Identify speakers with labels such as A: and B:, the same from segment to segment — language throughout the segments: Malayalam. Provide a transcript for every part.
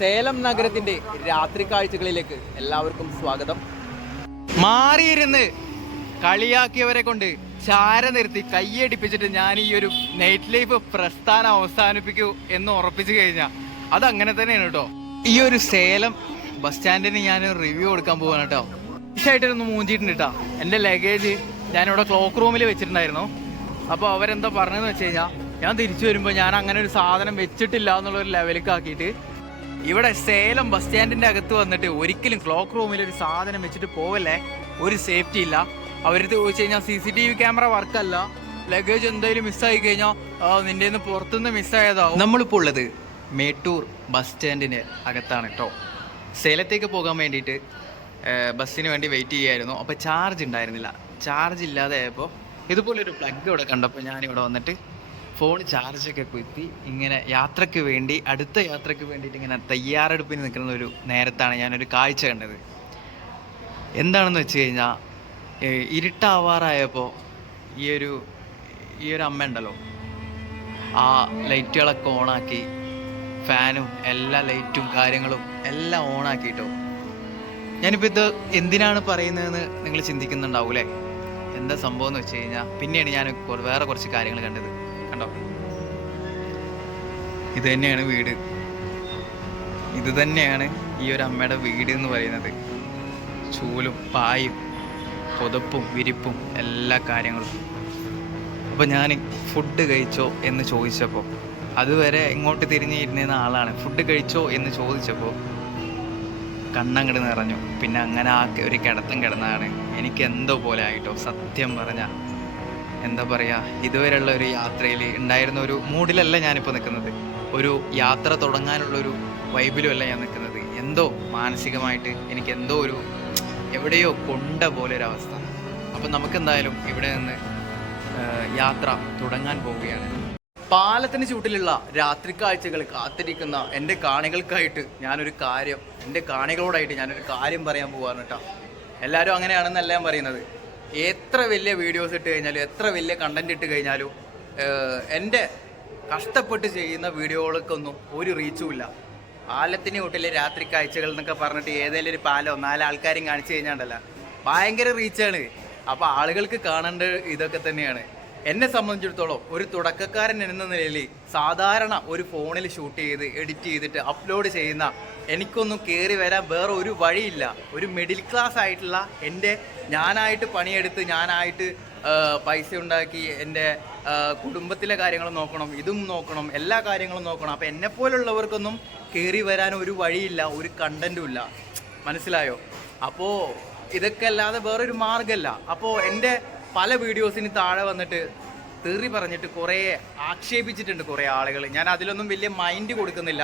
A: സേലം നഗരത്തിന്റെ രാത്രി കാഴ്ചകളിലേക്ക് എല്ലാവർക്കും സ്വാഗതം. മാറിയിരുന്ന് കളിയാക്കിയവരെ കൊണ്ട് ചാര നിർത്തി കൈയടിപ്പിച്ചിട്ട് ഞാൻ ഈ ഒരു നൈറ്റ് ലൈഫ് പ്രസ്ഥാനം അവസാനിപ്പിക്കൂ എന്ന് ഉറപ്പിച്ചു കഴിഞ്ഞാൽ അത് അങ്ങനെ തന്നെയാണ് കേട്ടോ. ഈ ഒരു സേലം ബസ് സ്റ്റാൻഡിന് ഞാൻ റിവ്യൂ കൊടുക്കാൻ പോവാണ് കേട്ടോ. ആയിട്ടൊന്ന് മൂഞ്ചിട്ടുണ്ട് കേട്ടോ. എന്റെ ലഗേജ് ഞാനിവിടെ ക്ലോക്ക് റൂമിൽ വെച്ചിട്ടുണ്ടായിരുന്നു. അപ്പോൾ അവരെന്താ പറഞ്ഞതെന്ന് വെച്ച് കഴിഞ്ഞാൽ ഞാൻ തിരിച്ചു വരുമ്പോൾ ഞാൻ അങ്ങനെ ഒരു സാധനം വെച്ചിട്ടില്ല എന്നുള്ള ഒരു ലെവലിലേക്ക് ആക്കിയിട്ട് ഇവിടെ സേലം ബസ് സ്റ്റാൻഡിന്റെ അകത്ത് വന്നിട്ട് ഒരിക്കലും ക്ലോക്ക് റൂമിൽ ഒരു സാധനം വെച്ചിട്ട് പോവല്ലേ? ഒരു സേഫ്റ്റി ഇല്ല. അവരടുത്ത് ചോദിച്ചു കഴിഞ്ഞാൽ C C T V camera വർക്കല്ല luggage എന്തായാലും മിസ്സായി കഴിഞ്ഞാൽ നിന്റെ നിന്ന് പുറത്തുനിന്ന് മിസ്സായതാ നമ്മളിപ്പോൾ ഉള്ളത് മേട്ടൂർ ബസ് സ്റ്റാൻഡിന് അകത്താണ് കേട്ടോ സേലത്തേക്ക് പോകാൻ വേണ്ടിയിട്ട് ബസ്സിന് വേണ്ടി വെയിറ്റ് ചെയ്യായിരുന്നു. അപ്പോൾ ചാർജ് ഉണ്ടായിരുന്നില്ല. ചാർജ് ഇല്ലാതെ ആയപ്പോൾ ഇതുപോലൊരു പ്ലഗ് ഇവിടെ കണ്ടപ്പോൾ ഞാനിവിടെ വന്നിട്ട് ഫോൺ ചാർജൊക്കെ കുത്തി ഇങ്ങനെ യാത്രയ്ക്ക് വേണ്ടി അടുത്ത യാത്രയ്ക്ക് വേണ്ടിയിട്ട് ഇങ്ങനെ തയ്യാറെടുപ്പിന് നിൽക്കുന്ന ഒരു നേരത്താണ് ഞാനൊരു കാഴ്ച കണ്ടത്. എന്താണെന്ന് വെച്ച് കഴിഞ്ഞാൽ ഇരുട്ടാവാറായപ്പോൾ ഈ ഒരു ഈ ഒരു അമ്മ ഉണ്ടല്ലോ ആ ലൈറ്റുകളൊക്കെ ഓണാക്കി ഫാനും എല്ലാ ലൈറ്റും കാര്യങ്ങളും എല്ലാം ഓണാക്കിയിട്ടോ ഞാനിപ്പോൾ ഇത് എന്തിനാണ് പറയുന്നതെന്ന് നിങ്ങൾ ചിന്തിക്കുന്നുണ്ടാവൂലേ എന്താ സംഭവം എന്ന് വെച്ച് കഴിഞ്ഞാൽ പിന്നെയാണ് ഞാൻ വേറെ കുറച്ച് കാര്യങ്ങൾ കണ്ടത്. കണ്ടോ? ഇത് തന്നെയാണ് വീട്. ഇത് തന്നെയാണ് ഈ ഒരു അമ്മയുടെ വീട് എന്ന് പറയുന്നത്. ചൂലും പായും പുതപ്പും വിരിപ്പും എല്ലാ കാര്യങ്ങളും. അപ്പോൾ ഞാൻ ഫുഡ് കഴിച്ചോ എന്ന് ചോദിച്ചപ്പോൾ അതുവരെ ഇങ്ങോട്ട് തിരിഞ്ഞിരുന്ന ആളാണ്. ഫുഡ് കഴിച്ചോ എന്ന് ചോദിച്ചപ്പോൾ കണ്ണങ്ങട് നിറഞ്ഞു. പിന്നെ അങ്ങനെ ആ ഒരു കിടത്തം കിടന്നാണ്. എനിക്ക് എന്തോ പോലെ ആയിട്ടോ സത്യം പറഞ്ഞ. എന്താ പറയുക ഇതുവരെയുള്ള ഒരു യാത്രയിൽ ഉണ്ടായിരുന്ന ഒരു മൂഡിലല്ല ഞാനിപ്പോൾ നിൽക്കുന്നത് ഒരു യാത്ര തുടങ്ങാനുള്ള ഒരു വൈബിലും അല്ല ഞാൻ നിൽക്കുന്നത് എന്തോ മാനസികമായിട്ട് എനിക്ക് എന്തോ ഒരു എവിടെയോ കൊണ്ട പോലെ ഒരു അവസ്ഥ അപ്പം നമുക്കെന്തായാലും ഇവിടെ നിന്ന് യാത്ര തുടങ്ങാൻ പോവുകയാണ്. പാലത്തിന് ചൂട്ടിലുള്ള രാത്രി കാഴ്ചകൾ കാത്തിരിക്കുന്ന എന്റെ കാണികൾക്കായിട്ട് ഞാനൊരു കാര്യം എന്റെ കാണികളോടായിട്ട് ഞാനൊരു കാര്യം പറയാൻ പോവാണ് കേട്ടോ. എല്ലാവരും അങ്ങനെയാണെന്നല്ല ഞാൻ പറയുന്നത്. എത്ര വലിയ വീഡിയോസ് ഇട്ട് കഴിഞ്ഞാലും എത്ര വലിയ കണ്ടന്റ് ഇട്ട് കഴിഞ്ഞാലും എന്റെ കഷ്ടപ്പെട്ട് ചെയ്യുന്ന വീഡിയോകൾക്കൊന്നും ഒരു റീച്ചുമില്ല പാലത്തിന് ചൂട്ടിലെ രാത്രി കാഴ്ചകൾ എന്നൊക്കെ പറഞ്ഞിട്ട് ഏതെങ്കിലും ഒരു പാലോ നാലാൾക്കാരും കാണിച്ചു കഴിഞ്ഞാണ്ടല്ല. ഭയങ്കര റീച്ചാണ് അപ്പോൾ ആളുകൾക്ക് കാണേണ്ട ഇതൊക്കെ തന്നെയാണ്. എന്നെ സംബന്ധിച്ചിടത്തോളം ഒരു തുടക്കക്കാരൻ എന്ന നിലയിൽ സാധാരണ ഒരു ഫോണിൽ ഷൂട്ട് ചെയ്ത് എഡിറ്റ് ചെയ്തിട്ട് അപ്ലോഡ് ചെയ്യുന്ന എനിക്കൊന്നും കയറി വരാൻ വേറെ ഒരു വഴിയില്ല. ഒരു മിഡിൽ ക്ലാസ് ആയിട്ടുള്ള എന്റെ ഞാനായിട്ട് പണിയെടുത്ത് ഞാനായിട്ട് പൈസ ഉണ്ടാക്കി എന്റെ കുടുംബത്തിലെ കാര്യങ്ങൾ നോക്കണം ഇതും നോക്കണം എല്ലാ കാര്യങ്ങളും നോക്കണം. അപ്പം എന്നെപ്പോലുള്ളവർക്കൊന്നും കയറി വരാൻ ഒരു വഴിയില്ല ഒരു കണ്ടന്റും ഇല്ല. മനസ്സിലായോ? അപ്പോൾ ഇതൊക്കെ അല്ലാതെ വേറൊരു മാർഗമല്ല അപ്പോൾ എന്റെ പല വീഡിയോസിന് താഴെ വന്നിട്ട് തെറി പറഞ്ഞിട്ട് കുറേ ആക്ഷേപിച്ചിട്ടുണ്ട് കുറേ ആളുകൾ ഞാൻ അതിലൊന്നും വലിയ മൈൻഡ് കൊടുക്കുന്നില്ല.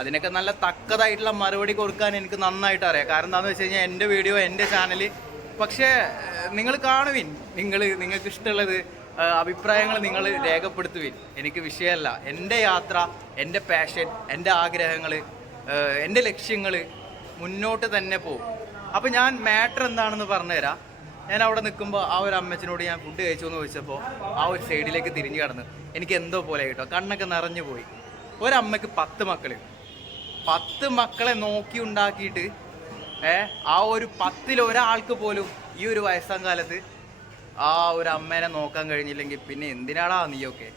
A: അതിനൊക്കെ നല്ല തക്കതായിട്ടുള്ള മറുപടി കൊടുക്കാൻ എനിക്ക് നന്നായിട്ട് അറിയാം. കാരണം എന്താണെന്ന് വെച്ച് കഴിഞ്ഞാൽ എന്റെ വീഡിയോ എന്റെ ചാനൽ പക്ഷേ നിങ്ങൾ കാണുവിൻ. നിങ്ങൾ നിങ്ങൾക്ക് ഇഷ്ടമുള്ളത് അഭിപ്രായങ്ങൾ നിങ്ങൾ രേഖപ്പെടുത്തുവിൻ. എനിക്ക് വിഷയമല്ല. എന്റെ യാത്ര എന്റെ പാഷൻ എന്റെ ആഗ്രഹങ്ങൾ എന്റെ ലക്ഷ്യങ്ങൾ മുന്നോട്ട് തന്നെ പോകും അപ്പോൾ ഞാൻ മാറ്റർ എന്താണെന്ന് പറഞ്ഞുതരാം. ഞാൻ അവിടെ നിൽക്കുമ്പോൾ ആ ഒരു അമ്മച്ചിനോട് ഞാൻ ഫുഡ് കഴിച്ചു എന്ന് ചോദിച്ചപ്പോൾ ആ ഒരു സൈഡിലേക്ക് തിരിഞ്ഞു കടന്നു എനിക്ക് എന്തോ പോലെ കേട്ടോ കണ്ണൊക്കെ നിറഞ്ഞു പോയി. ഒരമ്മയ്ക്ക് പത്ത് മക്കൾ പത്ത് മക്കളെ നോക്കി ഉണ്ടാക്കിയിട്ട് ഏ ആ ഒരു പത്തിൽ ഒരാൾക്ക് പോലും ഈ ഒരു വയസ്സാം കാലത്ത് ആ ഒരു അമ്മേനെ നോക്കാൻ കഴിഞ്ഞില്ലെങ്കിൽ പിന്നെ എന്തിനാടാ നീയൊക്കെ?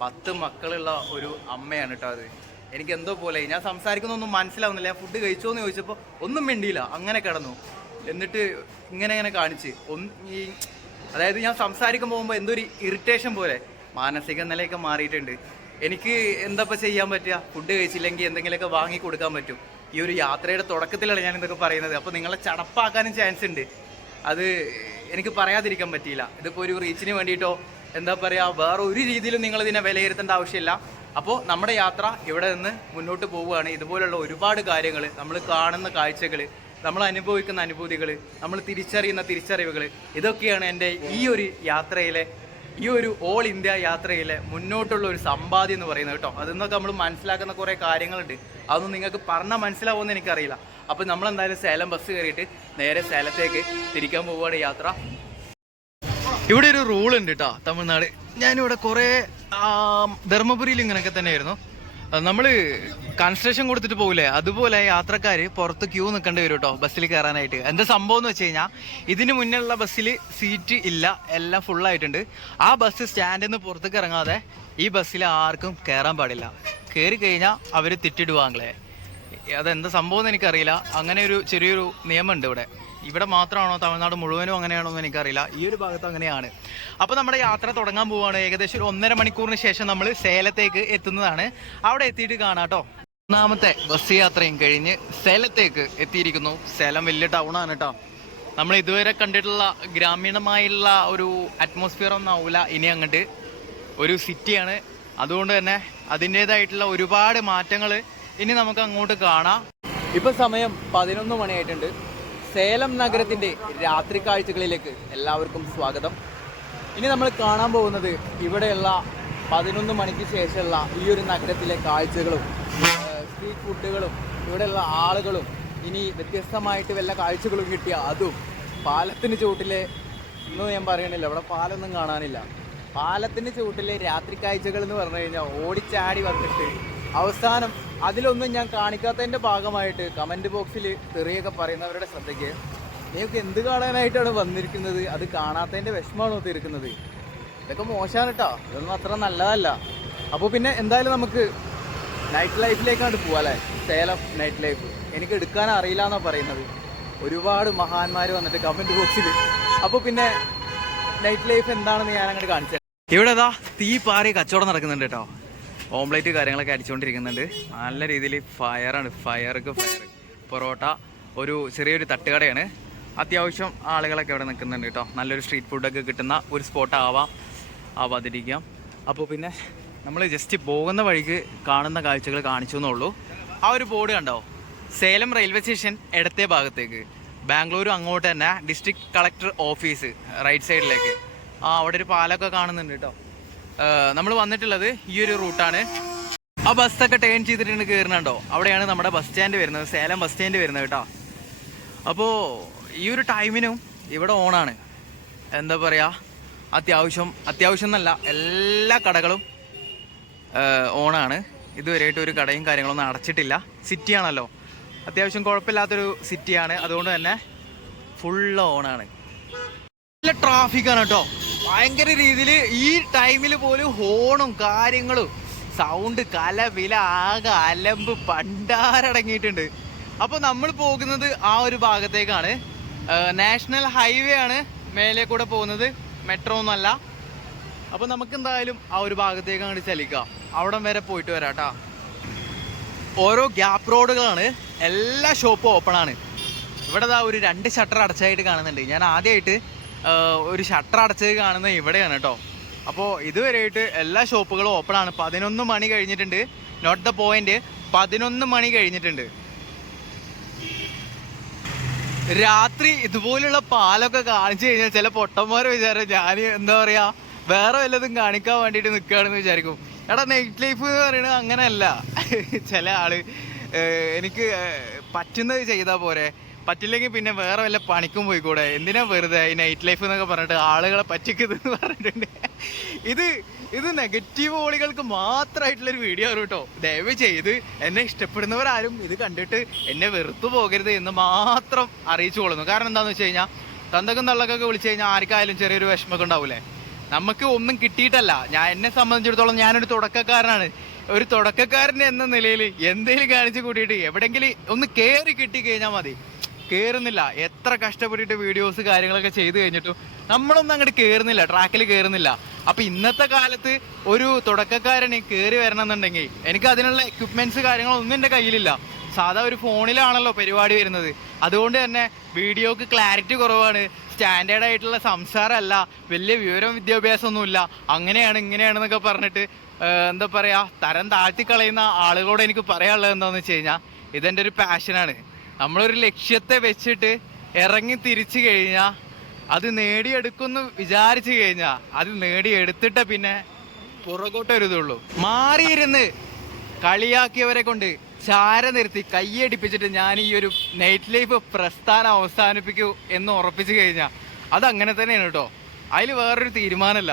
A: പത്ത് മക്കളുള്ള ഒരു അമ്മയാണ് കേട്ടോ അത്. എനിക്ക് എന്തോ പോലെ. ഞാൻ സംസാരിക്കുന്നൊന്നും മനസ്സിലാവുന്നില്ല. ഫുഡ് കഴിച്ചോ എന്ന് ചോദിച്ചപ്പോൾ ഒന്നും മിണ്ടിയില്ല. അങ്ങനെ കിടന്നു. എന്നിട്ട് ഇങ്ങനെ ഇങ്ങനെ കാണിച്ച്. ഒന്ന് ഈ അതായത് ഞാൻ സംസാരിക്കാൻ പോകുമ്പോൾ എന്തൊരു ഇറിറ്റേഷൻ പോലെ. മാനസിക നിലയൊക്കെ മാറിയിട്ടുണ്ട്. എനിക്ക് എന്താ ചെയ്യാൻ പറ്റുക? ഫുഡ് കഴിച്ചില്ലെങ്കിൽ എന്തെങ്കിലുമൊക്കെ വാങ്ങി കൊടുക്കാൻ പറ്റും. ഈ ഒരു യാത്രയുടെ തുടക്കത്തിലാണ് ഞാൻ ഇതൊക്കെ പറയുന്നത്. അപ്പോൾ നിങ്ങളെ ചടപ്പാക്കാനും ചാൻസ് ഉണ്ട്. അത് എനിക്ക് പറയാതിരിക്കാൻ പറ്റിയില്ല. ഇതിപ്പോൾ ഒരു റീച്ചിന് വേണ്ടിയിട്ടോ എന്താ പറയുക വേറെ ഒരു രീതിയിലും നിങ്ങൾ ഇതിനെ വിലയിരുത്തേണ്ട ആവശ്യമില്ല. അപ്പോൾ നമ്മുടെ യാത്ര ഇവിടെ നിന്ന് മുന്നോട്ട് പോവുകയാണ്. ഇതുപോലുള്ള ഒരുപാട് കാര്യങ്ങൾ നമ്മൾ കാണുന്ന കാഴ്ചകൾ നമ്മൾ അനുഭവിക്കുന്ന അനുഭൂതികൾ നമ്മൾ തിരിച്ചറിയുന്ന തിരിച്ചറിവുകൾ ഇതൊക്കെയാണ് എന്റെ ഈ ഒരു യാത്രയിലെ ഈ ഒരു ഓൾ ഇന്ത്യ യാത്രയിലെ മുന്നോട്ടുള്ള ഒരു സമ്പാദ്യം എന്ന് പറയുന്നത് കേട്ടോ. അതിന്നൊക്കെ നമ്മൾ മനസ്സിലാക്കുന്ന കുറേ കാര്യങ്ങളുണ്ട്. അതൊന്നും നിങ്ങൾക്ക് പറഞ്ഞാൽ മനസ്സിലാവുമെന്ന് എനിക്കറിയില്ല. അപ്പോൾ നമ്മൾ എന്തായാലും സേലം ബസ് കയറിയിട്ട് നേരെ സേലത്തേക്ക് തിരിക്കാൻ പോവുകയാണ് യാത്ര. ഇവിടെ ഒരു റൂൾ ഉണ്ട് കേട്ടോ തമിഴ്നാട്. ഞാനിവിടെ കുറേ ധർമ്മപുരിയിൽ ഇങ്ങനെയൊക്കെ തന്നെയായിരുന്നു. നമ്മൾ കൺസ്ട്രക്ഷൻ കൊടുത്തിട്ട് പോകില്ലേ അതുപോലെ യാത്രക്കാർ പുറത്ത് ക്യൂ നിൽക്കേണ്ടി വരും കേട്ടോ ബസ്സിൽ കയറാനായിട്ട്. എന്താ സംഭവം എന്ന് വെച്ച് കഴിഞ്ഞാൽ ഇതിന് മുന്നിലുള്ള ബസ്സിൽ സീറ്റ് ഇല്ല എല്ലാം ഫുൾ ആയിട്ടുണ്ട്. ആ ബസ് സ്റ്റാൻഡിൽ നിന്ന് പുറത്തേക്ക് ഇറങ്ങാതെ ഈ ബസ്സിൽ ആർക്കും കയറാൻ പാടില്ല. കയറി കഴിഞ്ഞാൽ അവർ തിറ്റിടുവാങ്ങളെ അതെന്താ സംഭവം എന്ന് എനിക്കറിയില്ല. അങ്ങനെ ഒരു ചെറിയൊരു നിയമമുണ്ട് ഇവിടെ. ഇവിടെ മാത്രമാണോ? തമിഴ്നാട് മുഴുവനും അങ്ങനെയാണോ എന്ന് എനിക്കറിയില്ല. ഈ ഒരു ഭാഗത്ത് അങ്ങനെയാണ്. അപ്പോൾ നമ്മുടെ യാത്ര തുടങ്ങാൻ പോവുകയാണ് ഏകദേശം ഒരു ഒന്നര മണിക്കൂറിന് ശേഷം നമ്മൾ സേലത്തേക്ക് എത്തുന്നതാണ്. അവിടെ എത്തിയിട്ട് കാണാം കേട്ടോ. ഒന്നാമത്തെ ബസ് യാത്രയും കഴിഞ്ഞ് സേലത്തേക്ക് എത്തിയിരിക്കുന്നു. സേലം വലിയ ടൗണാണ് കേട്ടോ. നമ്മൾ ഇതുവരെ കണ്ടിട്ടുള്ള ഗ്രാമീണമായുള്ള ഒരു അറ്റ്മോസ്ഫിയർ ഒന്നും ആവില്ല ഇനി അങ്ങോട്ട് ഒരു സിറ്റിയാണ് അതുകൊണ്ട് തന്നെ അതിന്റെതായിട്ടുള്ള ഒരുപാട് മാറ്റങ്ങൾ ഇനി നമുക്ക് അങ്ങോട്ട് കാണാം. ഇപ്പൊ സമയം പതിനൊന്ന് മണിയായിട്ടുണ്ട്. സേലം നഗരത്തിന്റെ രാത്രി കാഴ്ചകളിലേക്ക് എല്ലാവർക്കും സ്വാഗതം. ഇനി നമ്മൾ കാണാൻ പോകുന്നത് ഇവിടെയുള്ള പതിനൊന്ന് മണിക്ക് ശേഷമുള്ള ഈ ഒരു നഗരത്തിലെ കാഴ്ചകളും സ്ട്രീറ്റ് ഫുഡുകളും ഇവിടെയുള്ള ആളുകളും ഇനി വ്യത്യസ്തമായിട്ട് വല്ല കാഴ്ചകളും കിട്ടിയ അതും പാലത്തിന് ചുവട്ടിലെ ഒന്നും ഞാൻ പറയണില്ല ഇവിടെ പാലൊന്നും കാണാനില്ല. പാലത്തിന് ചുവട്ടിലെ രാത്രി കാഴ്ചകൾ എന്ന് പറഞ്ഞു കഴിഞ്ഞാൽ ഓടിച്ചാടി വന്നിട്ട് അവസാനം അതിലൊന്നും ഞാൻ കാണിക്കാത്തതിന്റെ ഭാഗമായിട്ട് കമന്റ് ബോക്സിൽ തെറിയൊക്കെ പറയുന്നവരുടെ ശ്രദ്ധയ്ക്ക് നിങ്ങൾക്ക് എന്ത് കാണാനായിട്ടാണ് വന്നിരിക്കുന്നത്? അത് കാണാത്തതിന്റെ വിഷമമാണോ തീർക്കുന്നത് ഇതൊക്കെ മോശമാണ് കേട്ടോ. ഇതൊന്നും അത്ര നല്ലതല്ല. അപ്പോൾ പിന്നെ എന്തായാലും നമുക്ക് നൈറ്റ് ലൈഫിലേക്കാണ് പോവാ അല്ലേ? സേലം നൈറ്റ് ലൈഫ് എനിക്ക് എടുക്കാൻ അറിയില്ല എന്നാണ് പറയുന്നത്. ഒരുപാട് മഹാന്മാർ വന്നിട്ട് കമന്റ് ബോക്സിൽ അപ്പോൾ പിന്നെ നൈറ്റ് ലൈഫ് എന്താണെന്ന് ഞാൻ അങ്ങോട്ട് കാണിച്ചു ഇവിടെ ഇതാ തീ പാറി കച്ചവടം നടക്കുന്നുണ്ട് കേട്ടോ. ഓംലേറ്റ് കാര്യങ്ങളൊക്കെ അടിച്ചുകൊണ്ടിരിക്കുന്നുണ്ട് നല്ല രീതിയിൽ ഫയറാണ്. ഫയർക്ക് ഫയർ. പൊറോട്ട ഒരു ചെറിയൊരു തട്ടുകടയാണ്. അത്യാവശ്യം ആളുകളൊക്കെ ഇവിടെ നിൽക്കുന്നുണ്ട് കേട്ടോ. നല്ലൊരു സ്ട്രീറ്റ് ഫുഡൊക്കെ കിട്ടുന്ന ഒരു സ്പോട്ടാവാം ആവാതിരിക്കാം അപ്പോൾ പിന്നെ നമ്മൾ ജസ്റ്റ് പോകുന്ന വഴിക്ക് കാണുന്ന കാഴ്ചകൾ കാണിച്ചു എന്നുള്ളൂ. ആ ഒരു ബോർഡ് കണ്ടോ? സേലം റെയിൽവേ സ്റ്റേഷൻ ഇടത്തെ ഭാഗത്തേക്ക്. ബാംഗ്ലൂർ അങ്ങോട്ട് തന്നെ ഡിസ്ട്രിക്ട് കളക്ടർ ഓഫീസ് റൈറ്റ് സൈഡിലേക്ക് ആ അവിടെ ഒരു പാലൊക്കെ കാണുന്നുണ്ട് കേട്ടോ. നമ്മൾ വന്നിട്ടുള്ളത് ഈ ഒരു റൂട്ടാണ്. ആ ബസ്സൊക്കെ ടേൺ ചെയ്തിട്ടുണ്ട് കയറുന്നുണ്ടോ അവിടെയാണ് നമ്മുടെ ബസ് സ്റ്റാൻഡ് വരുന്നത്. സേലം ബസ് സ്റ്റാൻഡ് വരുന്നത് കേട്ടോ. അപ്പോൾ ഈ ഒരു ടൈമിനും ഇവിടെ ഓണാണ് എന്താ പറയുക അത്യാവശ്യം അത്യാവശ്യം എന്നല്ല എല്ലാ കടകളും ഓണാണ് ഇതുവരെയായിട്ട് ഒരു കടയും കാര്യങ്ങളൊന്നും അടച്ചിട്ടില്ല. സിറ്റിയാണല്ലോ അത്യാവശ്യം കുഴപ്പമില്ലാത്തൊരു സിറ്റിയാണ് അതുകൊണ്ട് തന്നെ ഫുള്ള് ഓണാണ് നല്ല ട്രാഫിക്കാണ് കേട്ടോ. ഭയങ്കര രീതിയിൽ ഈ ടൈമിൽ പോലും ഹോണും കാര്യങ്ങളും. സൗണ്ട് കല വില ആകെ അലമ്പ് പണ്ടാരടങ്ങിയിട്ടുണ്ട്. അപ്പോൾ നമ്മൾ പോകുന്നത് ആ ഒരു ഭാഗത്തേക്കാണ്. നാഷണൽ ഹൈവേ ആണ് മേലെ കൂടെ പോകുന്നത്. മെട്രോ ഒന്നുമല്ല. അപ്പോൾ നമുക്ക് എന്തായാലും ആ ഒരു ഭാഗത്തേക്ക് അങ്ങോട്ട് ചലിക്കാം അവിടം വരെ പോയിട്ട് വരാം കേട്ടോ. ഓരോ ഗ്യാപ്പ് റോഡുകളാണ്. എല്ലാ ഷോപ്പും ഓപ്പൺ ആണ്. ഇവിടെ ഒരു രണ്ട് ഷട്ടർ അടച്ചായിട്ട് കാണുന്നുണ്ട്. ഞാൻ ആദ്യമായിട്ട് ഒരു ഷട്ടർ അടച്ചത് കാണുന്നത് ഇവിടെയാണ് കേട്ടോ. അപ്പോൾ ഇതുവരെയായിട്ട് എല്ലാ ഷോപ്പുകളും ഓപ്പൺ ആണ്. പതിനൊന്ന് മണി കഴിഞ്ഞിട്ടുണ്ട്. നോട്ട് ദ പോയിന്റ് പതിനൊന്ന് മണി കഴിഞ്ഞിട്ടുണ്ട്. രാത്രി ഇതുപോലുള്ള പാലൊക്കെ കാണിച്ചു കഴിഞ്ഞാൽ ചില പൊട്ടന്മാർ വിചാരം ഞാൻ എന്താ പറയാ വേറെ വല്ലതും കാണിക്കാൻ വേണ്ടിയിട്ട് നിൽക്കുകയാണെന്ന് വിചാരിക്കും. എടാ നൈറ്റ് ലൈഫ് എന്ന് പറയുന്നത് അങ്ങനെയല്ല. ചില ആൾ എനിക്ക് പറ്റുന്നത് ചെയ്താൽ പോരെ. പറ്റില്ലെങ്കിൽ പിന്നെ വേറെ വല്ല പണിക്കും പോയിക്കൂടെ? എന്തിനാ വെറുതെ ഈ നൈറ്റ് ലൈഫ് എന്നൊക്കെ പറഞ്ഞിട്ട് ആളുകളെ പറ്റിക്കുന്നതെന്ന് പറഞ്ഞിട്ടുണ്ട്. ഇത് ഇത് നെഗറ്റീവ് ഓളികൾക്ക് മാത്രമായിട്ടുള്ളൊരു വീഡിയോ ആണ് കേട്ടോ. ദയവ് ചെയ്ത് എന്നെ ഇഷ്ടപ്പെടുന്നവരാരും ഇത് കണ്ടിട്ട് എന്നെ വെറുത്തു പോകരുത് എന്ന് മാത്രം അറിയിച്ചു കൊള്ളുന്നു കാരണം എന്താണെന്ന് വെച്ച് കഴിഞ്ഞാൽ തന്തക്കും തള്ളക്കൊക്കെ വിളിച്ചു കഴിഞ്ഞാൽ ആർക്കായാലും ചെറിയൊരു വിഷമമൊക്കെ ഉണ്ടാവില്ലേ നമുക്ക് ഒന്നും കിട്ടിയിട്ടല്ല. ഞാൻ എന്നെ സംബന്ധിച്ചിടത്തോളം ഞാനൊരു തുടക്കക്കാരനാണ്. ഒരു തുടക്കക്കാരൻ എന്ന നിലയിൽ എന്തെങ്കിലും കാണിച്ചു കൂട്ടിയിട്ട് എവിടെയെങ്കിലും ഒന്ന് കയറി കിട്ടി കഴിഞ്ഞാൽ മതി. കയറുന്നില്ല എത്ര കഷ്ടപ്പെട്ടിട്ട് വീഡിയോസ് കാര്യങ്ങളൊക്കെ ചെയ്തു കഴിഞ്ഞിട്ടും നമ്മളൊന്നും അങ്ങോട്ട് കയറുന്നില്ല ട്രാക്കിൽ കയറുന്നില്ല അപ്പൊ ഇന്നത്തെ കാലത്ത് ഒരു തുടക്കക്കാരന് കയറി വരണമെന്നുണ്ടെങ്കിൽ എനിക്ക് അതിനുള്ള എക്യുപ്മെന്റ്സ് കാര്യങ്ങളൊന്നും എന്റെ കയ്യിലില്ല. സാധാ ഒരു ഫോണിലാണല്ലോ പരിപാടി വരുന്നത്. അതുകൊണ്ട് തന്നെ വീഡിയോക്ക് ക്ലാരിറ്റി കുറവാണ്. സ്റ്റാൻഡേർഡ് ആയിട്ടുള്ള സംസാരമല്ല. വലിയ വിവരം വിദ്യാഭ്യാസമൊന്നുമില്ല. അങ്ങനെയാണ് ഇങ്ങനെയാണെന്നൊക്കെ പറഞ്ഞിട്ട് എന്താ പറയാ തരം താഴ്ത്തി കളയുന്ന ആളുകളോട് എനിക്ക് പറയാനുള്ളത് എന്താണെന്ന് വെച്ച് കഴിഞ്ഞാൽ ഇതെന്റെ ഒരു പാഷനാണ് നമ്മളൊരു ലക്ഷ്യത്തെ വെച്ചിട്ട് ഇറങ്ങി തിരിച്ചു കഴിഞ്ഞാൽ അത് നേടിയെടുക്കുമെന്ന് വിചാരിച്ചു കഴിഞ്ഞാൽ അത് നേടിയെടുത്തിട്ട് പിന്നെ പുറകോട്ട് വരുതുള്ളൂ മാറിയിരുന്ന് കളിയാക്കിയവരെ കൊണ്ട് ചാര നിർത്തി കൈയടിപ്പിച്ചിട്ട് ഞാൻ ഈ ഒരു നൈറ്റ് ലൈഫ് പ്രസ്ഥാനം അവസാനിപ്പിക്കൂ എന്ന് ഉറപ്പിച്ചു കഴിഞ്ഞാൽ അത് അങ്ങനെ തന്നെയാണ് കേട്ടോ. അതിൽ വേറൊരു തീരുമാനമല്ല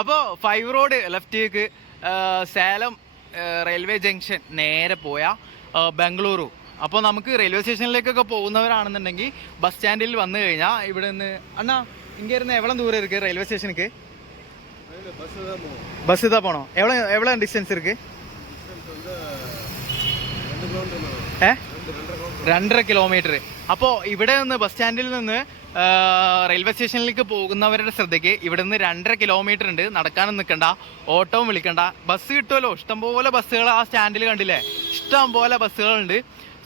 A: അപ്പോൾ ഫൈവ് റോഡ് ലെഫ്റ്റിലേക്ക് സേലം റെയിൽവേ ജംഗ്ഷൻ നേരെ പോയാൽ ബംഗളൂരു. അപ്പോൾ നമുക്ക് റെയിൽവേ സ്റ്റേഷനിലേക്കൊക്കെ പോകുന്നവരാണെന്നുണ്ടെങ്കിൽ ബസ് സ്റ്റാൻഡിൽ വന്നു കഴിഞ്ഞാൽ ഇവിടെ നിന്ന് അണ്ണാ ഇങ്ങനെ എവിടെ ദൂരം ഇരിക്കുക റെയിൽവേ സ്റ്റേഷനിക്ക് ബസ് ഇതാ പോണോ? എവിടെ എവിടെ ഡിസ്റ്റൻസ് ഇരിക്ക്? ഏ? രണ്ടര കിലോമീറ്റർ അപ്പോൾ ഇവിടെ നിന്ന് ബസ് സ്റ്റാൻഡിൽ നിന്ന് റെയിൽവേ സ്റ്റേഷനിലേക്ക് പോകുന്നവരുടെ ശ്രദ്ധയ്ക്ക് ഇവിടെ നിന്ന് രണ്ടര കിലോമീറ്റർ ഉണ്ട്. നടക്കാനും നിൽക്കണ്ട ഓട്ടവും വിളിക്കണ്ട. ബസ് കിട്ടുമല്ലോ ഇഷ്ടംപോലെ ബസ്സുകൾ ആ സ്റ്റാൻഡിൽ കണ്ടില്ലേ? ഇഷ്ടംപോലെ ബസ്സുകളുണ്ട്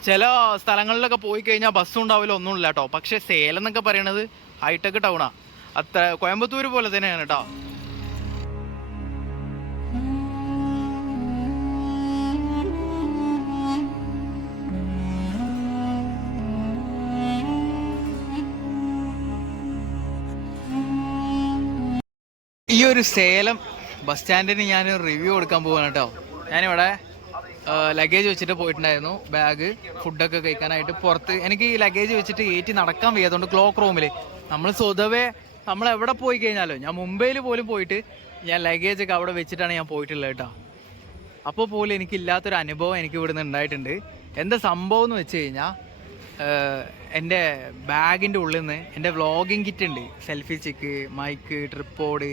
A: ചില സ്ഥലങ്ങളിലൊക്കെ പോയി കഴിഞ്ഞാൽ ബസ്സും ഉണ്ടാവില്ല ഒന്നുമില്ല കേട്ടോ പക്ഷേ സേലം എന്നൊക്കെ പറയണത് ഹൈടെക് ടൗണാ അത്ര കോയമ്പത്തൂർ പോലെ തന്നെയാണ് കേട്ടോ ഈ ഒരു സേലം ബസ് സ്റ്റാൻഡിന് ഞാൻ റിവ്യൂ കൊടുക്കാൻ പോവാണ് കേട്ടോ ഞാനിവിടെ ലഗേജ് വെച്ചിട്ട് പോയിട്ടുണ്ടായിരുന്നു. ബാഗ് ഫുഡൊക്കെ കഴിക്കാനായിട്ട് പുറത്ത്. എനിക്ക് ഈ ലഗേജ് വെച്ചിട്ട് ഏറ്റി നടക്കാൻ വയ്യാത്തതുകൊണ്ട് ക്ലോക്ക് റൂമിൽ നമ്മൾ സ്വതവേ നമ്മൾ എവിടെ പോയി കഴിഞ്ഞാലോ ഞാൻ മുംബൈയിൽ പോലും പോയിട്ട് ഞാൻ ലഗേജ് ഒക്കെ അവിടെ വെച്ചിട്ടാണ് ഞാൻ പോയിട്ടുള്ളത് കേട്ടോ. അപ്പോൾ പോലും എനിക്കില്ലാത്തൊരു അനുഭവം എനിക്ക് ഇവിടുന്ന് ഉണ്ടായിട്ടുണ്ട്. എന്താ സംഭവം എന്ന് വെച്ച് കഴിഞ്ഞാൽ എന്റെ ബാഗിന്റെ ഉള്ളിൽ നിന്ന് എന്റെ വ്ളോഗിങ് കിറ്റ് ഉണ്ട്. സെൽഫി സ്റ്റിക്ക് മൈക്ക് ട്രിപ്പോഡ്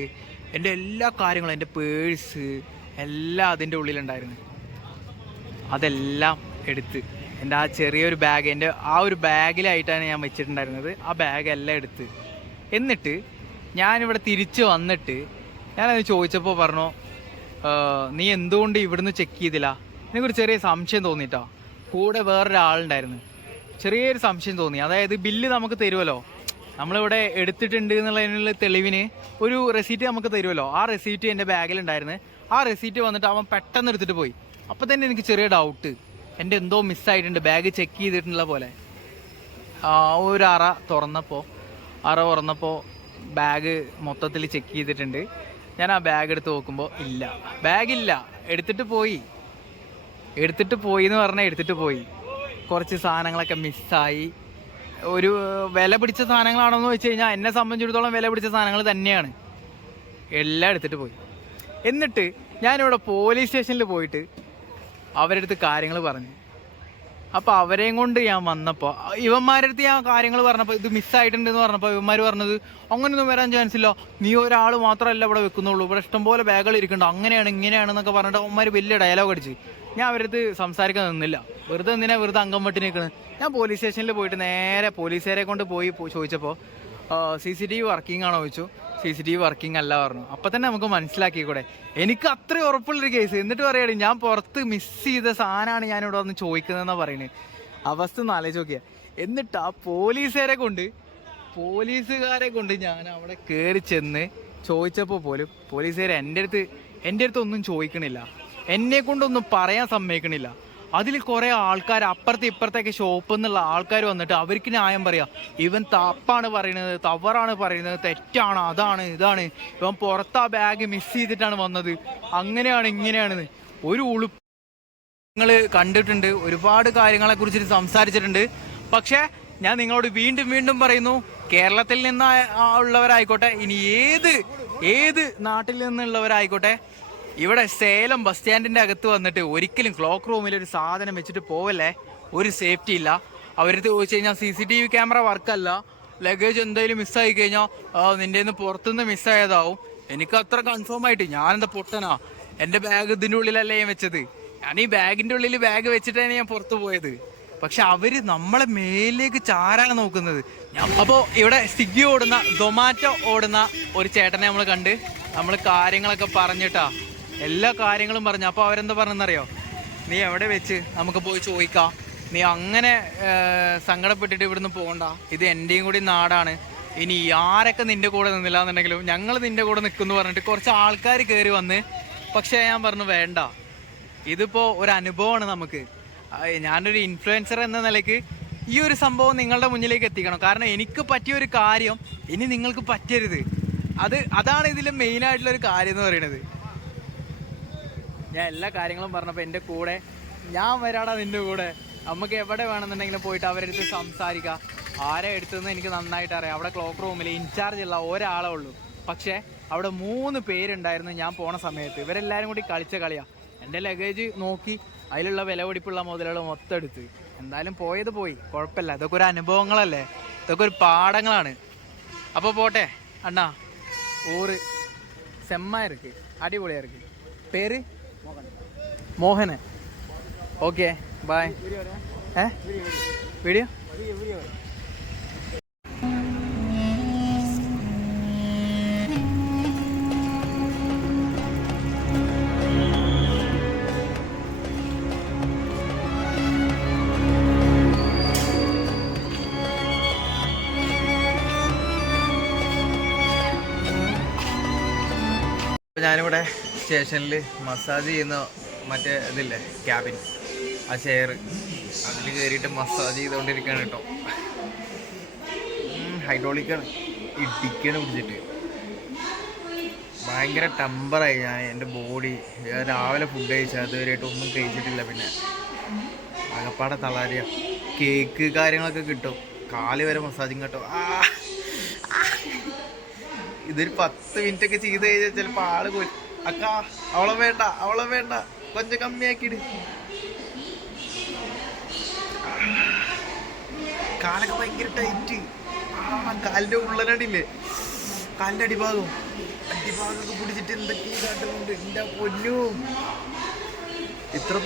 A: എന്റെ എല്ലാ കാര്യങ്ങളും എന്റെ പേഴ്സ് എല്ലാം അതിന്റെ ഉള്ളിലുണ്ടായിരുന്നു. അതെല്ലാം എടുത്ത് എന്റെ ആ ചെറിയൊരു ബാഗ് എന്റെ ആ ഒരു ബാഗിലായിട്ടാണ് ഞാൻ വെച്ചിട്ടുണ്ടായിരുന്നത്. ആ ബാഗ് എല്ലാം എടുത്ത് എന്നിട്ട് ഞാനിവിടെ തിരിച്ച് വന്നിട്ട് ഞാനത് ചോദിച്ചപ്പോൾ പറഞ്ഞു നീ എന്തുകൊണ്ട് ഇവിടുന്ന് ചെക്ക് ചെയ്തില്ല? എനിക്കൊരു ചെറിയ സംശയം തോന്നിട്ടോ. കൂടെ വേറൊരാളുണ്ടായിരുന്നു. ചെറിയൊരു സംശയം തോന്നി. അതായത് ബില്ല് നമുക്ക് തരുമല്ലോ നമ്മളിവിടെ എടുത്തിട്ടുണ്ട് എന്നുള്ളതിനുള്ള തെളിവിന് ഒരു റെസീറ്റ് നമുക്ക് തരുമല്ലോ ആ റെസീറ്റ് എന്റെ ബാഗിലുണ്ടായിരുന്നു ആ റെസീറ്റ് വന്നിട്ട് അവൻ പെട്ടെന്ന് എടുത്തിട്ട് പോയി. അപ്പോൾ തന്നെ എനിക്ക് ചെറിയ ഡൗട്ട് എന്റെ എന്തോ മിസ്സായിട്ടുണ്ട് ബാഗ് ചെക്ക് ചെയ്തിട്ടുള്ള പോലെ. ഒരു അറ തുറന്നപ്പോൾ അറ തുറന്നപ്പോൾ ബാഗ് മൊത്തത്തിൽ ചെക്ക് ചെയ്തിട്ടുണ്ട്. ഞാൻ ആ ബാഗ് എടുത്ത് നോക്കുമ്പോൾ ഇല്ല. ബാഗില്ല എടുത്തിട്ട് പോയി. എടുത്തിട്ട് പോയി എന്ന് പറഞ്ഞാൽ എടുത്തിട്ട് പോയി. കുറച്ച് സാധനങ്ങളൊക്കെ മിസ്സായി ഒരു വില പിടിച്ച സാധനങ്ങളാണോ എന്ന് വെച്ച് കഴിഞ്ഞാൽ എന്നെ സംബന്ധിച്ചിടത്തോളം വില പിടിച്ച സാധനങ്ങൾ തന്നെയാണ്. എല്ലാം എടുത്തിട്ട് പോയി. എന്നിട്ട് ഞാനിവിടെ പോലീസ് സ്റ്റേഷനിൽ പോയിട്ട് അവരുടെ അടുത്ത് കാര്യങ്ങൾ പറഞ്ഞു. അപ്പോൾ അവരെയും കൊണ്ട് ഞാൻ വന്നപ്പോൾ ഇവന്മാരുടെ അടുത്ത് ഞാൻ കാര്യങ്ങൾ പറഞ്ഞപ്പോൾ ഇത് മിസ്സായിട്ടുണ്ടെന്ന് പറഞ്ഞപ്പോൾ ഇവന്മാർ പറഞ്ഞത് അങ്ങനെയൊന്നും വരാൻ ചാൻസ് ഇല്ല. നീ ഒരാൾ മാത്രമല്ല ഇവിടെ വെക്കുന്നുള്ളൂ. ഇവിടെ ഇഷ്ടംപോലെ ബാഗുകൾ ഇരിക്കുന്നുണ്ട്. അങ്ങനെയാണ് ഇങ്ങനെയാണെന്നൊക്കെ പറഞ്ഞിട്ട് അവന്മാർ വലിയ ഡയലോഗ് അടിച്ച്. ഞാൻ അവരടുത്ത് സംസാരിക്കാൻ നിന്നില്ല. വെറുതെ എന്തിനാ വെറുതെ അംഗം വെട്ടി നിൽക്കുന്നത് ഞാൻ പോലീസ് സ്റ്റേഷനിൽ പോയിട്ട് നേരെ പോലീസുകാരെ കൊണ്ട് പോയി ചോദിച്ചപ്പോൾ C C T V working ആണോ? ചോദിച്ചു. C C T V working അല്ല പറഞ്ഞു. അപ്പൊ തന്നെ നമുക്ക് മനസ്സിലാക്കിക്കൂടെ? എനിക്ക് അത്ര ഉറപ്പുള്ളൊരു കേസ് എന്നിട്ട് പറയണേ ഞാൻ പുറത്ത് മിസ് ചെയ്ത സാധനമാണ് ഞാൻ ഇവിടെ വന്ന് ചോദിക്കുന്നതെന്നാണ് പറയുന്നത് അവസ്ഥ ഒന്ന് ആലോചിച്ച് എന്നിട്ട് ആ പോലീസുകാരെ കൊണ്ട് പോലീസുകാരെ കൊണ്ട് ഞാൻ അവിടെ കയറി ചെന്ന് ചോദിച്ചപ്പോൾ പോലും പോലീസുകാർ എന്റെ അടുത്ത് എന്റെ അടുത്ത് ഒന്നും ചോദിക്കണില്ല. എന്നെ കൊണ്ടൊന്നും പറയാൻ സമ്മതിക്കണില്ല. അതിൽ കുറേ ആൾക്കാർ അപ്പുറത്തെ ഇപ്പുറത്തേക്ക് ഷോപ്പിൽ നിന്നുള്ള ആൾക്കാർ വന്നിട്ട് അവർക്ക് ന്യായം പറയാം. ഇവൻ തപ്പാണ് പറയുന്നത് തവറാണ് പറയുന്നത് തെറ്റാണ് അതാണ് ഇതാണ്. ഇവൻ പുറത്ത് ആ ബാഗ് മിസ് ചെയ്തിട്ടാണ് വന്നത്. അങ്ങനെയാണ് ഇങ്ങനെയാണ് ഒരു ഉളുപ്പ് നിങ്ങൾ കണ്ടിട്ടുണ്ട് ഒരുപാട് കാര്യങ്ങളെ കുറിച്ച് സംസാരിച്ചിട്ടുണ്ട്. പക്ഷേ ഞാൻ നിങ്ങളോട് വീണ്ടും വീണ്ടും പറയുന്നു കേരളത്തിൽ നിന്ന് ഉള്ളവരായിക്കോട്ടെ ഇനി ഏത് ഏത് നാട്ടിൽ നിന്നുള്ളവരായിക്കോട്ടെ ഇവിടെ സേലം ബസ് സ്റ്റാൻഡിന്റെ അകത്ത് വന്നിട്ട് ഒരിക്കലും ക്ലോക്ക് റൂമിൽ ഒരു സാധനം വെച്ചിട്ട് പോവല്ലേ? ഒരു സേഫ്റ്റി ഇല്ല. അവരടുത്ത് ചോദിച്ചു കഴിഞ്ഞാൽ C C T V camera വർക്കല്ല luggage എന്തെങ്കിലും മിസ്സായി കഴിഞ്ഞാൽ നിന്റെ നിന്ന് പുറത്തുനിന്ന് മിസ്സായതാവും എനിക്ക് അത്ര കൺഫേം ആയിട്ട് ഞാനെന്താ പൊട്ടനാ? എന്റെ ബാഗ് ഇതിന്റെ ഉള്ളിലല്ലേ ഞാൻ വെച്ചത്? ഞാൻ ഈ ബാഗിന്റെ ഉള്ളിൽ ബാഗ് വെച്ചിട്ടാണ് ഞാൻ പുറത്തു പോയത്. പക്ഷെ അവർ നമ്മളെ മേലേക്ക് ചാരാണ് നോക്കുന്നത്. അപ്പോൾ ഇവിടെ സ്വിഗ്ഗി ഓടുന്ന സൊമാറ്റോ ഓടുന്ന ഒരു ചേട്ടനെ നമ്മൾ കണ്ട്. നമ്മൾ കാര്യങ്ങളൊക്കെ പറഞ്ഞിട്ടാ. എല്ലാ കാര്യങ്ങളും പറഞ്ഞു. അപ്പോൾ അവരെന്താ പറഞ്ഞെന്നറിയോ? നീ എവിടെ വെച്ച്? നമുക്ക് പോയി ചോദിക്കാം. നീ അങ്ങനെ സങ്കടപ്പെട്ടിട്ട് ഇവിടുന്ന് പോകണ്ട. ഇത് എന്റെയും കൂടി നാടാണ്. ഇനി ആരൊക്കെ നിന്റെ കൂടെ നിന്നില്ല എന്നുണ്ടെങ്കിലും ഞങ്ങൾ നിന്റെ കൂടെ നിൽക്കുന്നു പറഞ്ഞിട്ട് കുറച്ച് ആൾക്കാർ കയറി വന്ന്. പക്ഷേ ഞാൻ പറഞ്ഞു വേണ്ട. ഇതിപ്പോ ഒരു അനുഭവമാണ് നമുക്ക്. ഞാനൊരു ഇൻഫ്ലുവൻസർ എന്ന നിലയ്ക്ക് ഈ ഒരു സംഭവം നിങ്ങളുടെ മുന്നിലേക്ക് എത്തിക്കണം. കാരണം എനിക്ക് പറ്റിയ ഒരു കാര്യം ഇനി നിങ്ങൾക്ക് പറ്റരുത്. അത് അതാണ് ആയിട്ടുള്ള ഒരു കാര്യം എന്ന് പറയുന്നത്. ഞാൻ എല്ലാ കാര്യങ്ങളും പറഞ്ഞപ്പോൾ എന്റെ കൂടെ ഞാൻ വരാടാ നിന്റെ കൂടെ. നമുക്ക് എവിടെ വേണമെന്നുണ്ടെങ്കിലും പോയിട്ട് അവരെടുത്ത് സംസാരിക്കാം. ആരെ എടുത്തെന്ന് എനിക്ക് നന്നായിട്ട് അറിയാം. അവിടെ ക്ലോക്ക് റൂമിൽ ഇൻചാർജ് ഉള്ള ഒരാളേ ഉള്ളൂ. പക്ഷേ അവിടെ മൂന്ന് പേരുണ്ടായിരുന്നു ഞാൻ പോണ സമയത്ത്. ഇവരെല്ലാരും കൂടി കളിച്ച കളിയാ. എന്റെ ലഗേജ് നോക്കി അതിലുള്ള വില പിടിപ്പുള്ള മുതലുകൾ മൊത്തം എടുത്ത്. എന്തായാലും പോയത് പോയി. കുഴപ്പമില്ല. ഇതൊക്കെ ഒരു അനുഭവങ്ങളല്ലേ? ഇതൊക്കെ ഒരു പാഠങ്ങളാണ്. അപ്പോൾ പോട്ടെ. അണ്ണാ ഊറ്. செம்மா இருக்குது പേര്? മോഹന്. ഓക്കെ ബായ് ഏ? വീഡിയോ? ഞാനിവിടെ സ്റ്റേഷനിൽ മസാജ് ചെയ്യുന്ന മറ്റേ ഇതില്ലേ ക്യാബിൻ. ആ ചെയർ അതിൽ കയറിയിട്ട് മസാജ് ചെയ്തുകൊണ്ടിരിക്കുകയാണ് കേട്ടോ. ഹൈഡ്രോളിക്കാണ് ഇടിക്കാണ് പിടിച്ചിട്ട്. ഭയങ്കര ടെമ്പറായി ഞാൻ എന്റെ ബോഡി രാവിലെ ഫുഡ് കഴിച്ചാൽ അതുവരെയായിട്ട് ഒന്നും കഴിച്ചിട്ടില്ല പിന്നെ. ആകപ്പാടെ തളാരിയ കേക്ക് കാര്യങ്ങളൊക്കെ കിട്ടും. കാൽ വരെ മസാജിങ് കേട്ടോ. ഇതൊരു പത്ത് മിനിറ്റ് ഒക്കെ ചെയ്ത് കഴിഞ്ഞാൽ ചിലപ്പോൾ ആൾ കൊല്ലും അക്ക അവളെ വേണ്ട അവളെ വേണ്ട. കൊഞ്ചം കമ്മിയാക്കിട് കാലൊക്കെ ഭയങ്കര ടൈറ്റ്. ആ കാലിന്റെ ഉള്ളനടില്ലേ കാലിന്റെ അടിഭാഗം. അടിഭാഗമൊക്കെ പിടിച്ചിട്ട് എന്തൊക്കെ എന്റെ പൊന്നു. ഇത്ര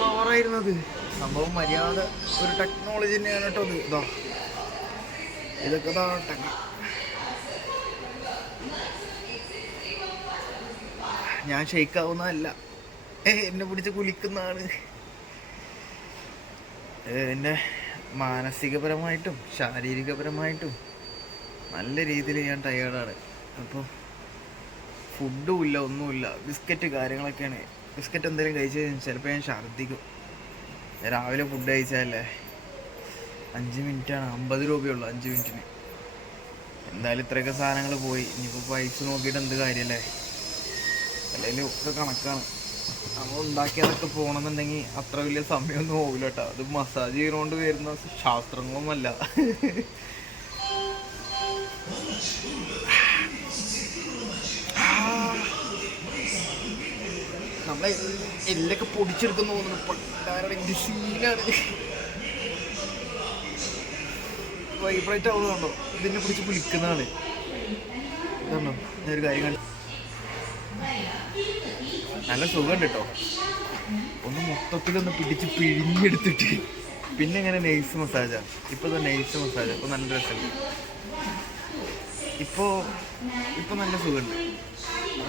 A: അത്. സംഭവം മര്യാദ ഒരു ടെക്നോളജി തന്നെയാണ് കേട്ടോ ഇതാ. ഇതൊക്കെ ഇതാണ് ടെക് ഞാൻ ഷെയ്ക്കാവുന്നതല്ല. എന്നെ പിടിച്ച് കുലിക്കുന്നതാണ്. എന്റെ മാനസികപരമായിട്ടും ശാരീരികപരമായിട്ടും നല്ല രീതിയിൽ ഞാൻ ടയേർഡാണ് അപ്പോൾ ഫുഡും ഇല്ല ഒന്നുമില്ല. ബിസ്ക്കറ്റ് കാര്യങ്ങളൊക്കെയാണ്. ബിസ്ക്കറ്റ് എന്തെങ്കിലും കഴിച്ച് കഴിഞ്ഞാൽ ചിലപ്പോൾ ഞാൻ ഛർദ്ദിക്കും. രാവിലെ ഫുഡ് കഴിച്ചാലേ അഞ്ച് മിനിറ്റാണ് അമ്പത് രൂപയുള്ളൂ അഞ്ച് മിനിറ്റിന്. എന്തായാലും ഇത്രയൊക്കെ സാധനങ്ങൾ പോയി. ഇനിയിപ്പോൾ പൈസ നോക്കിയിട്ട് എന്ത് കാര്യമല്ലേ അല്ലെങ്കിൽ ഒക്കെ കണക്കാണ്. നമ്മൾ ഉണ്ടാക്കിയതൊക്കെ പോകണമെന്നുണ്ടെങ്കിൽ അത്ര വലിയ സമയമൊന്നും പോകില്ല കേട്ടോ. അത് മസാജ് ചെയ്തുകൊണ്ട് വരുന്ന ശാസ്ത്രങ്ങളൊന്നുമല്ല നമ്മളെ എല്ലൊക്കെ പൊടിച്ചെടുക്കുന്ന തോന്നുന്നു. പണ്ടാരുടെ ഇത് സീനാണ് വൈബ്രേറ്റ് ആവുന്നുണ്ടോ? ഇതിനെ പിടിച്ച് വിളിക്കുന്നതാണ് ഇതാണോ? ഞാനൊരു കാര്യം കണ്ടു. നല്ല സുഖമുണ്ട് കേട്ടോ ഒന്ന് മൊത്തത്തിലൊന്ന് പിടിച്ച് പിഴിഞ്ഞെടുത്തിട്ട് പിന്നെ ഇങ്ങനെ നെയ്സ് മസാജാ. ഇപ്പൊ നെയ്സ് മസാജ്. ഇപ്പൊ നല്ല രസമുണ്ട്. ഇപ്പോ ഇപ്പൊ നല്ല സുഖമുണ്ട്.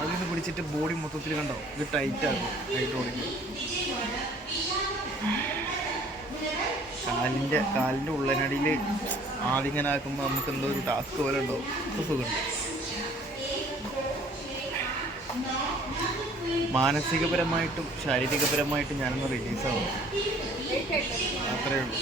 A: അതിന് പിടിച്ചിട്ട് ബോഡി മൊത്തത്തിൽ കണ്ടോ? ഇത് ടൈറ്റ് ആകും ഹൈഡ്രോളിക് കാലിന്റെ കാലിന്റെ ഉള്ളനടിയിൽ ആദ്യം ഇങ്ങനെ ആക്കുമ്പോൾ നമുക്ക് എന്തോ ഒരു ടാസ്ക് പോലെ ഉണ്ടോ ഇപ്പൊ സുഖമുണ്ട്. മാനസികപരമായിട്ടും ശാരീരികപരമായിട്ടും ഞാനൊന്ന് റിലീസാവും അത്രയേ ഉള്ളൂ.